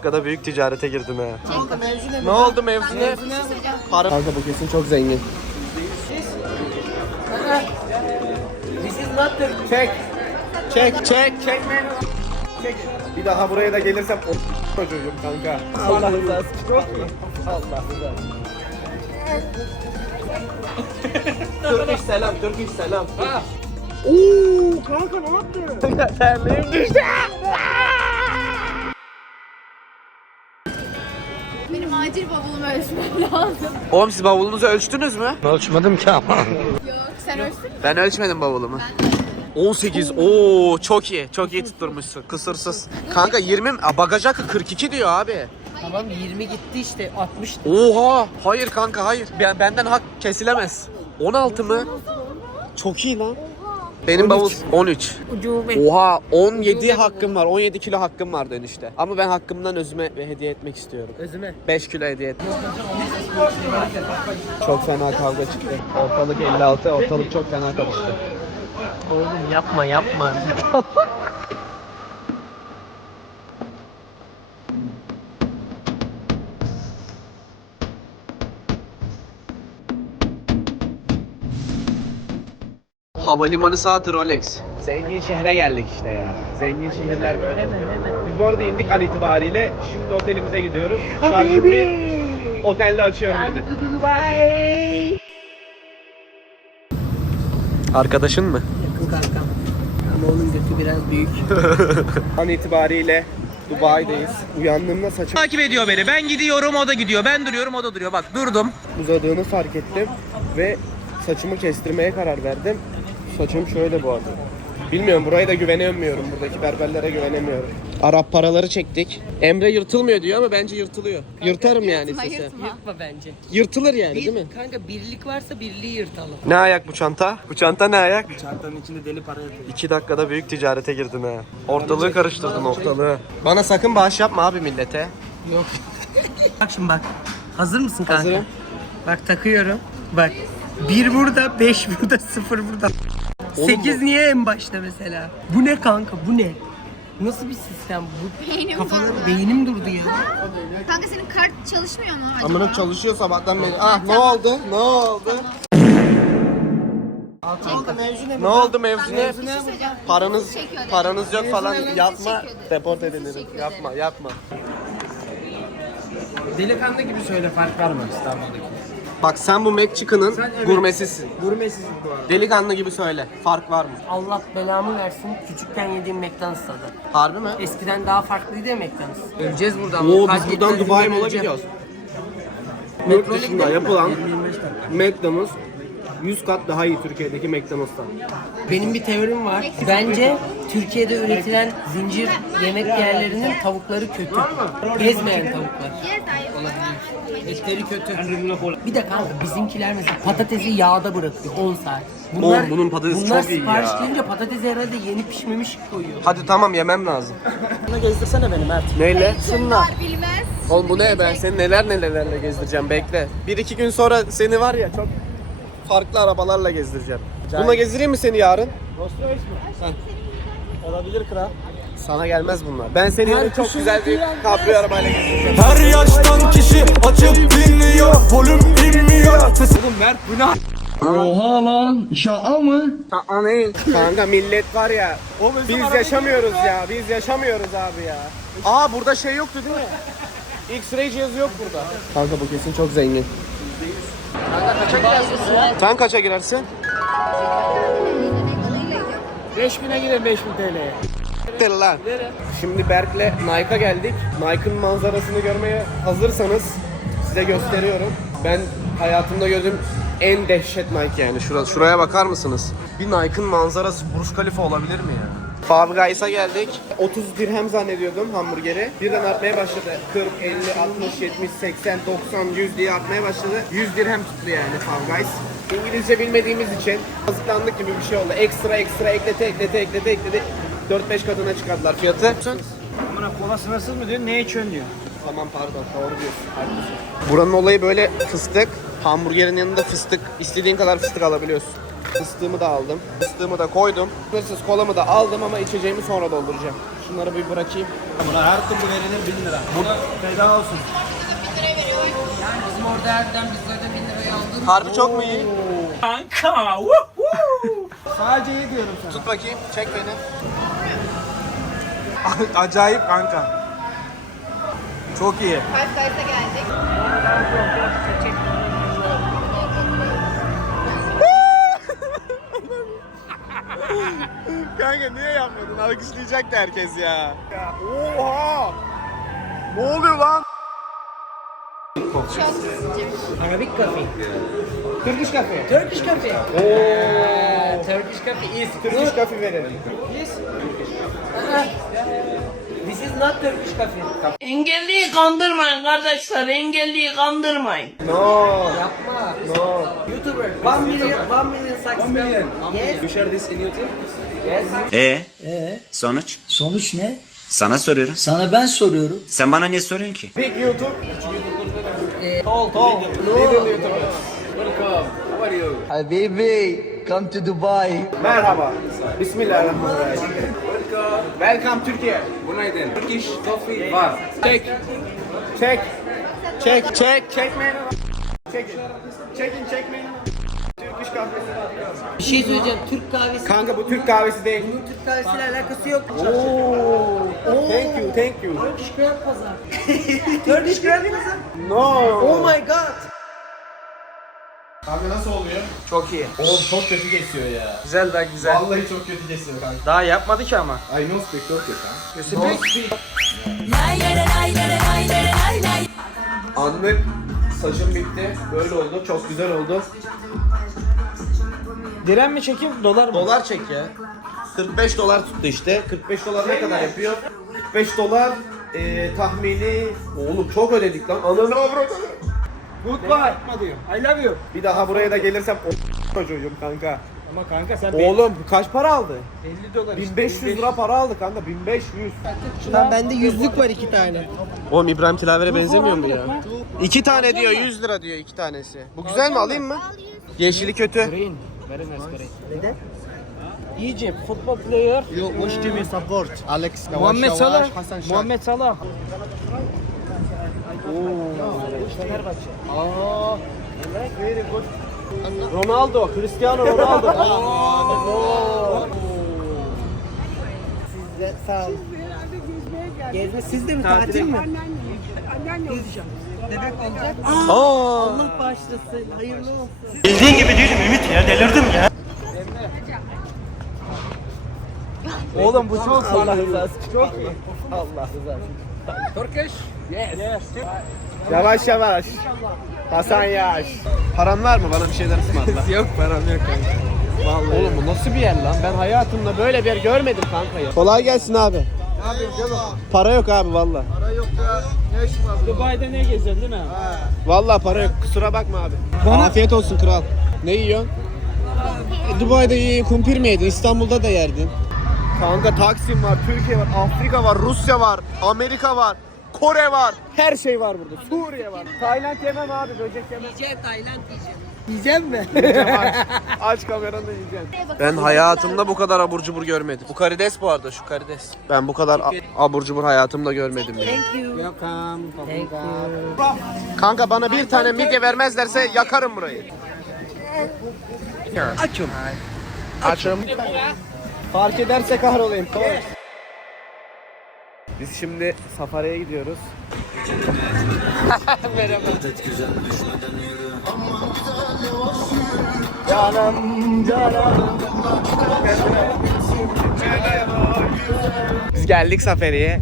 dakikada büyük ticarete girdim ha. Ne oldu mevzu ne? Ne oldu mevzu ne? Para. Kanka bu kesin çok zengin. This is not the... Çek. Çek çek çek. Çek. Bir daha buraya da gelirsem o çocuğum kanka. Allah rızası için. Allah rızası. Türk selam, Türk selam. Oo kanka ne yaptın? Terliğim düştü. Benim acil bavulumu ölçmem lazım. Oğlum siz bavulunuzu ölçtünüz mü? Ölçmedim ki ama. Yok sen ölçtün mü? Ben ölçmedim bavulumu. 18. Oo çok iyi. Çok iyi tutturmuşsun. Kısırsız. Kanka 20 Aa, bagaj hakkı 42 diyor abi. Tamam 20 gitti işte 60. Oha! Hayır kanka hayır. Ben, benden hak kesilemez. 16 mı? Çok iyi lan. Benim bavul 13. Oha 17 hakkım var. 17 kilo hakkım var dönüşte. Ama ben hakkımdan özüme ve hediye etmek istiyorum. Özüme. 5 kilo hediye et. Çok fena kavga çıktı. Ortalık 56, ortalık çok fena karıştı. Oğlum yapma yapma. Havalimanı saati Rolex. Zengin şehre geldik işte ya. Zengin şehirler böyle. Biz bu arada indik an itibariyle. Şimdi otelimize gidiyoruz. Şu an şimdi otelde açıyorum dedi. Arkadaşın mı? Yakın kankam. Ama onun götü biraz büyük. An itibariyle Dubai'deyiz. Uyandığımda saçım takip ediyor beni. Ben gidiyorum, o da gidiyor. Ben duruyorum, o da duruyor. Bak durdum. uzadığını fark ettim ve saçımı kestirmeye karar verdim. Saçım şöyle bu arada. Bilmiyorum buraya da güvenemiyorum. Buradaki berberlere güvenemiyorum. Arap paraları çektik. Emre yırtılmıyor diyor ama bence yırtılıyor. Yırtarım yani Yırtma, istese. yırtma. Yırtma bence. Yırtılır yani değil mi? Kanka birlik varsa birliği yırtalım. Ne ayak bu çanta? Bu çanta ne ayak? Çantanın içinde deli para yatıyor. İki dakikada büyük ticarete girdim ha. Ortalığı karıştırdın ortalığı. Bana sakın bağış yapma abi millete. Yok. bak şimdi bak. Hazır mısın kanka? Hazırım. Bak takıyorum. Bak. Bir burada, beş burada, sıfır burada. Sekiz niye en başta mesela? Bu ne kanka? Bu ne? Nasıl bir sistem bu? Beynim Kafaları, durdu. beynim durdu ya. Kanka senin kart çalışmıyor mu acaba? Amına çalışıyor sabahtan beri. Ah ne oldu? Ne oldu? Mevzu ne? Ne oldu mevzu ne? Bir şey söyleyeceğim. Paranız Çekiyor dedi. paranız yok falan Sizi yapma. çekiyor dedi. Deport edilirim. çekiyor Yapma yapma. Delikanlı gibi söyle fark var mı İstanbul'daki? Bak sen bu McChicken'ın Sen evet. gurmesisin. Gurmesiz bu arada. Delikanlı gibi söyle. Fark var mı? Allah belamı versin. Küçükken yediğim McDonald's tadı. Harbi mi? Eskiden daha farklıydı ya McDonald's. Öleceğiz buradan. Oo Kalp biz buradan Dubai Mall'a öleceğim. gidiyoruz. Yurt dışında gidelim. yapılan McDonald's 100 kat daha iyi Türkiye'deki McDonald's'tan. Benim bir teorim var. Bence Türkiye'de üretilen zincir yemek yerlerinin tavukları kötü. Gezmeyen tavuklar. I- Etleri kötü. Bir de kanka bizimkiler mesela patatesi yağda bırakıyor 10 saat. Oğlum bunun patatesi bunlar çok iyi sipariş ya. gelince patatesi herhalde yeni pişmemiş koyuyor. Hadi tamam yemem lazım. Bana gezdirsene beni Mert. Neyle? Şunlar bilmez. Oğlum bu ne ben seni neler nelerle gezdireceğim bekle. Bir iki gün sonra seni var ya çok farklı arabalarla gezdireceğim. Bununla gezdireyim mi seni yarın? Olabilir kral. Sana gelmez bunlar. Ben seni yarın çok güzel bir kabrio arabayla gezdireceğim. Her yaştan kişi açıp dinliyor Volüm inmiyor Oğlum Mert bu ne? Oha lan şaka mı? Kanka millet var ya. Biz yaşamıyoruz ya. Biz yaşamıyoruz abi ya. Aa burada şey yoktu değil mi? X-ray cihazı yok burada. Kanka bu kesin çok zengin. Kanka kaça girersin? Sen kaça girersin? 5000'e gidelim 5000 TL'ye. Siktir lan. Şimdi Berk'le Nike'a geldik. Nike'ın manzarasını görmeye hazırsanız size gösteriyorum. Ben hayatımda gördüğüm en dehşet Nike yani. Şurası, şuraya bakar mısınız? Bir Nike'ın manzarası Burj Khalifa olabilir mi ya? Five Guys'a geldik. 30 dirhem zannediyordum hamburgeri. Birden artmaya başladı. 40, 50, 60, 70, 80, 90, 100 diye artmaya başladı. 100 dirhem tuttu yani Five Guys. İngilizce bilmediğimiz için hazırlandık gibi bir şey oldu. Ekstra ekstra eklete eklete eklete eklete 4-5 katına çıkardılar fiyatı. Amına kola sınırsız mı diyor ne içiyorsun diyor. Tamam pardon doğru diyorsun. Haklısın. Buranın olayı böyle fıstık. Hamburgerin yanında fıstık. istediğin kadar fıstık alabiliyorsun. Fıstığımı da aldım. Fıstığımı da koydum. Hırsız kolamı da aldım ama içeceğimi sonra dolduracağım. şunları bir bırakayım. Buna her türlü verilir 1000 lira. Buna feda olsun. Bizim orada harbiden bizlerden 1000 lirayı aldın. Harbi çok mu iyi? Sadece iyi diyorum sana. Tut bakayım, çek beni. Acayip kanka. Çok iyi. Kalp kayıta geldik. Kanka niye yapmadın? Alkışlayacaktı herkes ya. Oha! Ne oluyor lan? Çok sıcak. Arabic coffee. Turkish cafe. Turkish coffee. Oo. Turkish coffee is Turkish cafe verelim. This is not Turkish coffee. Engelliyi kandırmayın kardeşler, engelliyi kandırmayın. No. Yapma. No. YouTuber. 1 million, 1 million subscribers. Yes. You share this in YouTube? E Ee, sonuç? sonuç ne? Sana soruyorum. Sana ben soruyorum. Sen bana niye soruyorsun ki? Big YouTube. Tall, tall. Little YouTuber. Welcome. How are you? Habibi, come to Dubai. Merhaba. Bismillahirrahmanirrahim. Welcome. Welcome Türkiye. Günaydın. Turkish coffee var. Çek. Çek. Çek. Çek. Çekmeyin. Çekin. Çekin çekmeyin. Turkish kahvesi. Bir şey söyleyeceğim. Türk kahvesi. Kanka bu Türk kahvesi değil. Bunun Türk kahvesiyle alakası yok. Oo. Thank you, thank you. Turkish Grand Pazar. Turkish Grand Pazar. No. Oh my god. Kanka nasıl oluyor? Çok iyi. Oğlum çok kötü kesiyor ya. Güzel be güzel. Vallahi çok kötü kesiyor kanka. Daha yapmadı ki ama. I know speak Turkish ha. Anlık saçım bitti. Böyle oldu. Çok güzel oldu. Diren mi çekeyim dolar mı? Dolar çek ya. 45 dolar tuttu işte. 45 dolar ne kadar yapıyor? 45 dolar e, tahmini... Oğlum çok ödedik lan. Ananı avradı. Goodbye. Yapma diyor. I love you. Bir daha buraya da gelirsem o çocuğum kanka. Ama kanka sen Oğlum kaç para aldı? 50 dolar işte. 1500 lira para aldı kanka 1500. Lan bende yüzlük var iki tane. Oğlum İbrahim Tilaver'e benzemiyor mu ya? İki tane diyor 100 lira diyor iki tanesi. Bu güzel mi alayım mı? Yeşili kötü. Green. Very nice green. Neden? Egypt football player. You watch me support. Alex Muhammed Salah. Muhammed Salah. Ronaldo, Cristiano Ronaldo. Sağ ol. Gezme sizde mi tatil mi? Gezeceğim. Bebek olacak. Aa. Allah bağışlasın. Hayırlı olsun. Bildiğin gibi değilim Ümit ya delirdim ya. Oğlum bu çok Allah rızası. Çok iyi. Allah rızası. Turkish? Yes. Yavaş yavaş. Hasan Yaş. Paran var mı? Bana bir şeyler ısmarla. Yok param yok kanka. Vallahi. Oğlum bu nasıl bir yer lan? Ben hayatımda böyle bir yer görmedim kanka ya. Kolay gelsin abi. Para yok abi valla. Dubai'de ne geziyorsun değil mi? Valla para yok. Kusura bakma abi. Afiyet olsun kral. Ne yiyorsun? Dubai'de kumpir mi yedin? İstanbul'da da yerdin. Kanka Taksim var, Türkiye var, Afrika var, Rusya var, Amerika var, Kore var. Her şey var burada. Suriye var. Tayland yemem abi, böcek yemem. Yiyeceğim Tayland yiyeceğim. Yiyeceğim mi? aç, aç kameranı yiyeceksin. Ben hayatımda bu kadar abur cubur görmedim. Bu karides bu arada şu karides. Ben bu kadar abur cubur hayatımda görmedim ya. Thank you. Welcome. Thank you. Kanka bana bir tane midye vermezlerse yakarım burayı. Açım. Açım. Fark ederse kahrolayım. Biz şimdi safariye gidiyoruz. Merhaba. Canım canım. Biz geldik safariye.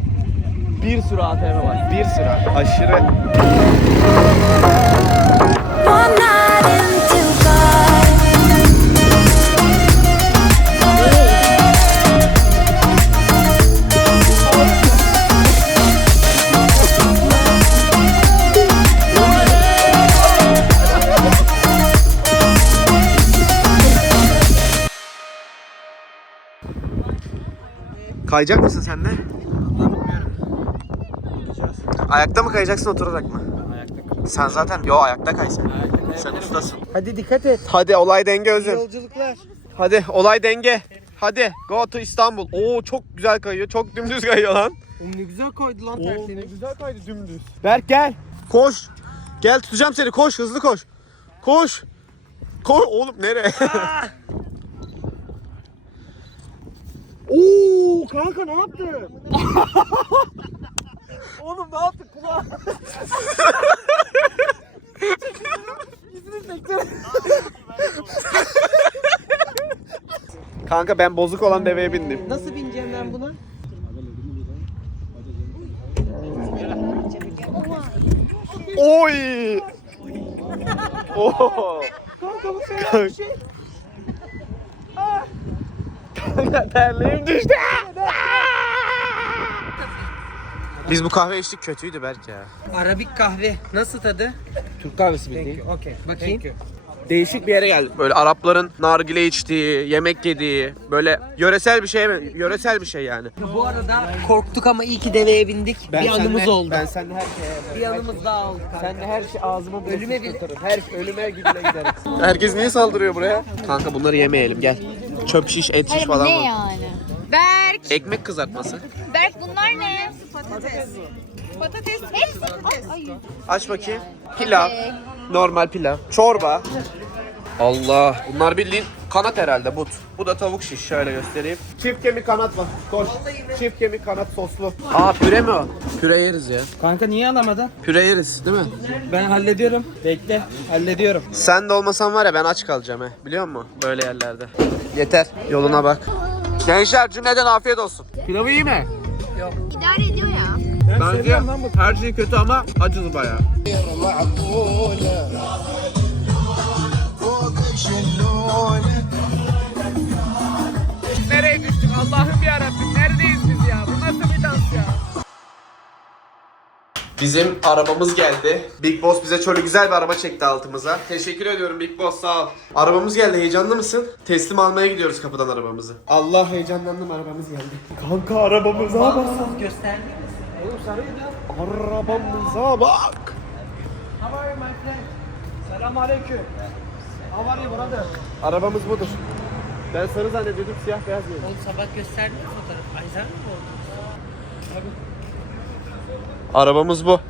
Bir sürü ATM var. Bir sürü. Aşırı. One night in Kayacak mısın sen de? Ayakta mı kayacaksın oturarak mı? Ayakta Sen zaten yo ayakta kaysın. Sen ustasın. Hadi dikkat et. Hadi olay denge özüm. Yolculuklar. Hadi olay denge. Hadi go to İstanbul. Oo çok güzel kayıyor. Çok dümdüz kayıyor lan. Oğlum ne güzel koydu lan tersini. güzel kaydı dümdüz. Berk gel. Koş. Gel tutacağım seni. Koş hızlı koş. Koş. Koş oğlum nereye? Oo kanka ne yaptın? oğlum ne yaptın kulağa? Kanka ben bozuk olan deveye bindim. Nasıl bineceğim ben buna? Oy! Oo! Kanka bu fena bir şey. Kanka terliğim düştü. Biz bu kahve içtik kötüydü belki ya. Arabik kahve. Nasıl tadı? Türk kahvesi Thank bildiğin. you. Okay. Bakayım. Değişik bir yere geldik. Böyle Arapların nargile içtiği, yemek yediği, böyle yöresel bir şey yöresel bir şey yani. Bu arada korktuk ama iyi ki deveye bindik. bir anımız oldu. Ben seninle her şeye Bir anımız daha oldu kanka. Seninle her şey ağzıma bile Ölüme bile-. Her ölüme gidile giderim. Herkes niye saldırıyor buraya? Kanka bunları yemeyelim gel. Çöp şiş, et şiş Hayır falan ne var. yani? Berk. Ekmek kızartması. Berk bunlar ne? Patates. Patates. Hepsi patates. Ay. Aç bakayım. Pilav. Normal pilav. Çorba. Allah. Bunlar bildiğin kanat herhalde but. Bu da tavuk şiş. Şöyle göstereyim. Çift kemik kanat var. Koş. Çift kemik kanat soslu. Aa püre mi o? Püre yeriz ya. Kanka niye alamadın? Püre yeriz değil mi? Ben hallediyorum. Bekle. Hallediyorum. Sen de olmasan var ya ben aç kalacağım he. Biliyor musun? Böyle yerlerde. Yeter. Yoluna bak. Gençler cümleden afiyet olsun. Pilavı iyi mi? İdare ediyor ya. Bence her şey kötü ama acılı bayağı. Bizim arabamız geldi. Big Boss bize şöyle güzel bir araba çekti altımıza. Teşekkür ediyorum Big Boss sağ ol. Arabamız geldi heyecanlı mısın? Teslim almaya gidiyoruz kapıdan arabamızı. Allah heyecanlandım arabamız geldi. Kanka arabamıza bak. Gösterdi mi? Arabamıza bak. How are you my friend? Selam aleyküm. How are you brother? Arabamız budur. Ben sarı zannediyordum siyah beyaz gördüm. Oğlum sabah gösterdi mi fotoğraf? Ayzer mi oldu? Arabamız bu.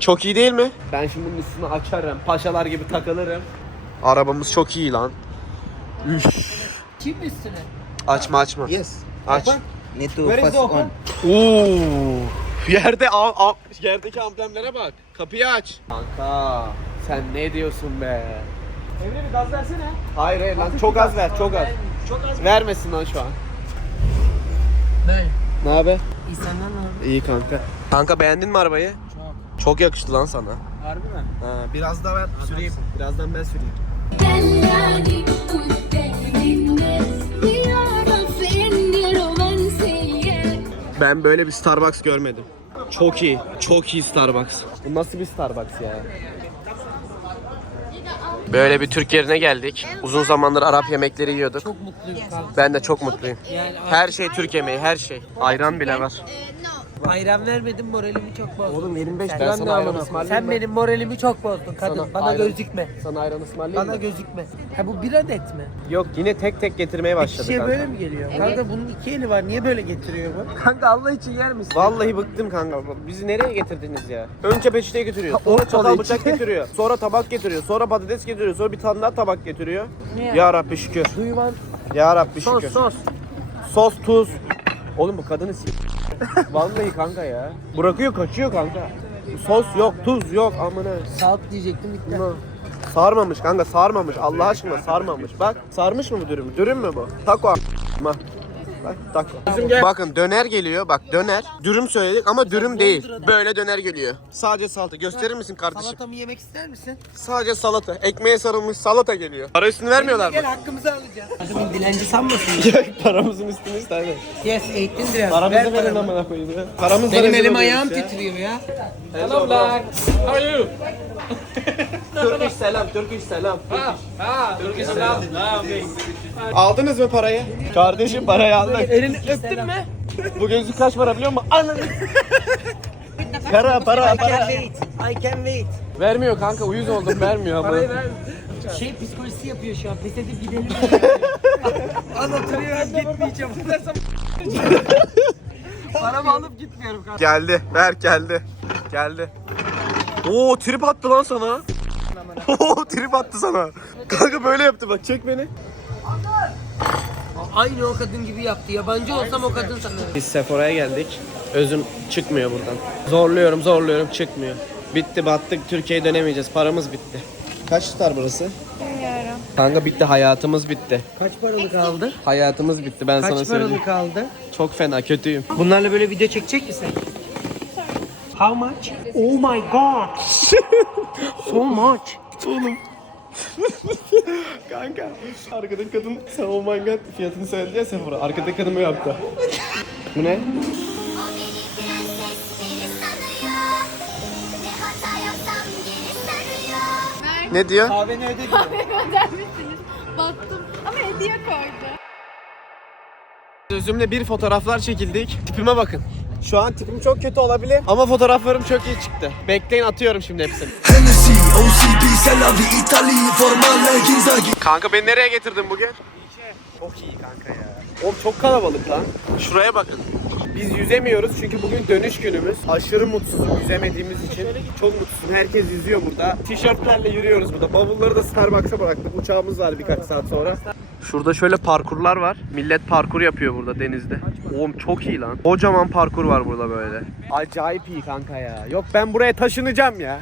Çok iyi değil mi? Ben şimdi bunun üstünü açarım. Paşalar gibi takılırım. Arabamız çok iyi lan. Üf. Kim üstüne? Açma açma. Yes. Aç. Need to Where is fast the open? on. Oo. Yerde a, a- yerdeki amblemlere bak. Kapıyı aç. Kanka sen ne diyorsun be? Emre bir gaz versene. Hayır hayır lan çok az ver çok az. Çok az. Vermesin lan şu an. Ne? Ne haber? İyi senden ne? İyi kanka. Kanka beğendin mi arabayı? Çok. Çok yakıştı lan sana. Harbi mi? Ha, biraz daha ben süreyim. Birazdan ben süreyim. Ben böyle bir Starbucks görmedim. Çok iyi. Çok iyi Starbucks. Bu nasıl bir Starbucks ya? Böyle bir Türk yerine geldik. Uzun zamandır Arap yemekleri yiyorduk. Çok mutluyum. Ben de çok mutluyum. Her şey Türk yemeği, her şey. Ayran bile var. Ayran vermedin moralimi çok bozdun. Oğlum 25 Sen- lira ne amına Sen benim moralimi çok bozdun kadın. Sana Bana ayran- gözükme. Sana ayran ısmarlayayım Bana mı? gözükme. Ha bu bir adet mi? Yok yine tek tek getirmeye başladı Kişiye kanka. böyle mi geliyor? Kanka bunun iki eli var. Niye böyle getiriyor bu? Kanka Allah için yer misin? Vallahi bıktım kanka. Bizi nereye getirdiniz ya? Önce peçete getiriyor. Sonra çatal bıçak getiriyor. Sonra tabak getiriyor. Sonra patates getiriyor. Sonra bir tane daha tabak getiriyor. Ya Rabbi şükür. Duyman Ya Rabbi sos şükür. sos. Sos, tuz. Oğlum bu kadını s- Vallahi kanka ya. Bırakıyor kaçıyor kanka. Sos yok, tuz yok amına. Salt diyecektim bitti. Ulan. Sarmamış kanka sarmamış. Allah aşkına sarmamış. Bak sarmış mı bu dürüm? Dürüm mü bu? Taco a- Bak. Bakın döner geliyor. Bak döner. Dürüm söyledik ama dürüm değil. Böyle döner geliyor. Sadece salata. Gösterir misin kardeşim? Salatamı yemek ister misin? Sadece salata. Ekmeğe sarılmış salata geliyor. Para üstünü vermiyorlar mı? Gel hakkımızı alacağız. Kanka dilenci sanmasın. Paramızın üstünü ister mi? yes 18 lira. Paramızı Ver verin amına koyayım ya. Paramızla Benim elim ayağım ya. titriyor ya. Hello black. How are you? Turkish selam, Turkish selam. Ha, Turkish selam. Ha, okay. Aldınız mı parayı? Kardeşim parayı aldık. Elini öptün mü? Bu gözlük kaç para biliyor musun? Ananı. para para I can para. wait. I can wait. Vermiyor kanka uyuz oldum vermiyor ama. Şey psikolojisi yapıyor şu an. Pes edip gidelim. Al oturuyor gitmeyeceğim. Paramı alıp gitmiyorum kanka. Geldi. Berk geldi. Geldi. Oo trip attı lan sana. Oo trip attı sana. Kanka böyle yaptı bak çek beni. Aynı o kadın gibi yaptı. Yabancı olsam o kadın sanırım. Biz Sephora'ya geldik. Özüm çıkmıyor buradan. Zorluyorum zorluyorum çıkmıyor. Bitti battık Türkiye'ye dönemeyeceğiz. Paramız bitti. Kaç tutar burası? Bilmiyorum. Kanka bitti hayatımız bitti. Kaç paralı kaldı? Hayatımız bitti ben sana Kaç söyleyeyim. paralı kaldı? Çok fena kötüyüm. Bunlarla böyle video çekecek misin? How much? Oh my god. so much. Oğlum. Kanka. Arkadaki kadın oh my god fiyatını söyledi ya Sephora. Arkadaki kadın böyle yaptı. Bu ne? Ne diyor? Kahveni öde Göndermişsiniz. Baktım ama hediye koydu. Özümle bir fotoğraflar çekildik. Tipime bakın. Şu an tipim çok kötü olabilir ama fotoğraflarım çok iyi çıktı. Bekleyin atıyorum şimdi hepsini. Hennessy, OCB, Selavi, İtali, Formale, Ginzagi Kanka beni nereye getirdin bugün? Çok iyi kanka ya. Oğlum çok kalabalık lan. Şuraya bakın. Biz yüzemiyoruz çünkü bugün dönüş günümüz. Aşırı mutsuzum yüzemediğimiz için. Çok mutsuzum. Herkes yüzüyor burada. Tişörtlerle yürüyoruz burada. Bavulları da Starbucks'a bıraktık. Uçağımız var birkaç saat sonra. Şurada şöyle parkurlar var. Millet parkur yapıyor burada denizde. Oğlum çok iyi lan. Kocaman parkur var burada böyle. Acayip iyi kanka ya. Yok ben buraya taşınacağım ya.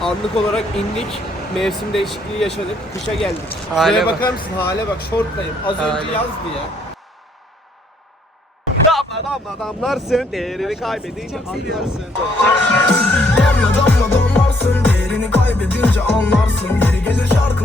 Anlık olarak indik. Mevsim değişikliği yaşadık. Kışa geldik. Hale Şuraya bak. bakar mısın? Hale bak. Şortlayım. Az Hale. önce yazdı ya. Damla damla damlarsın. Değerini kaybedince anlarsın. Damla damla damlarsın Değerini kaybedince anlarsın. Geri gelir bağırarak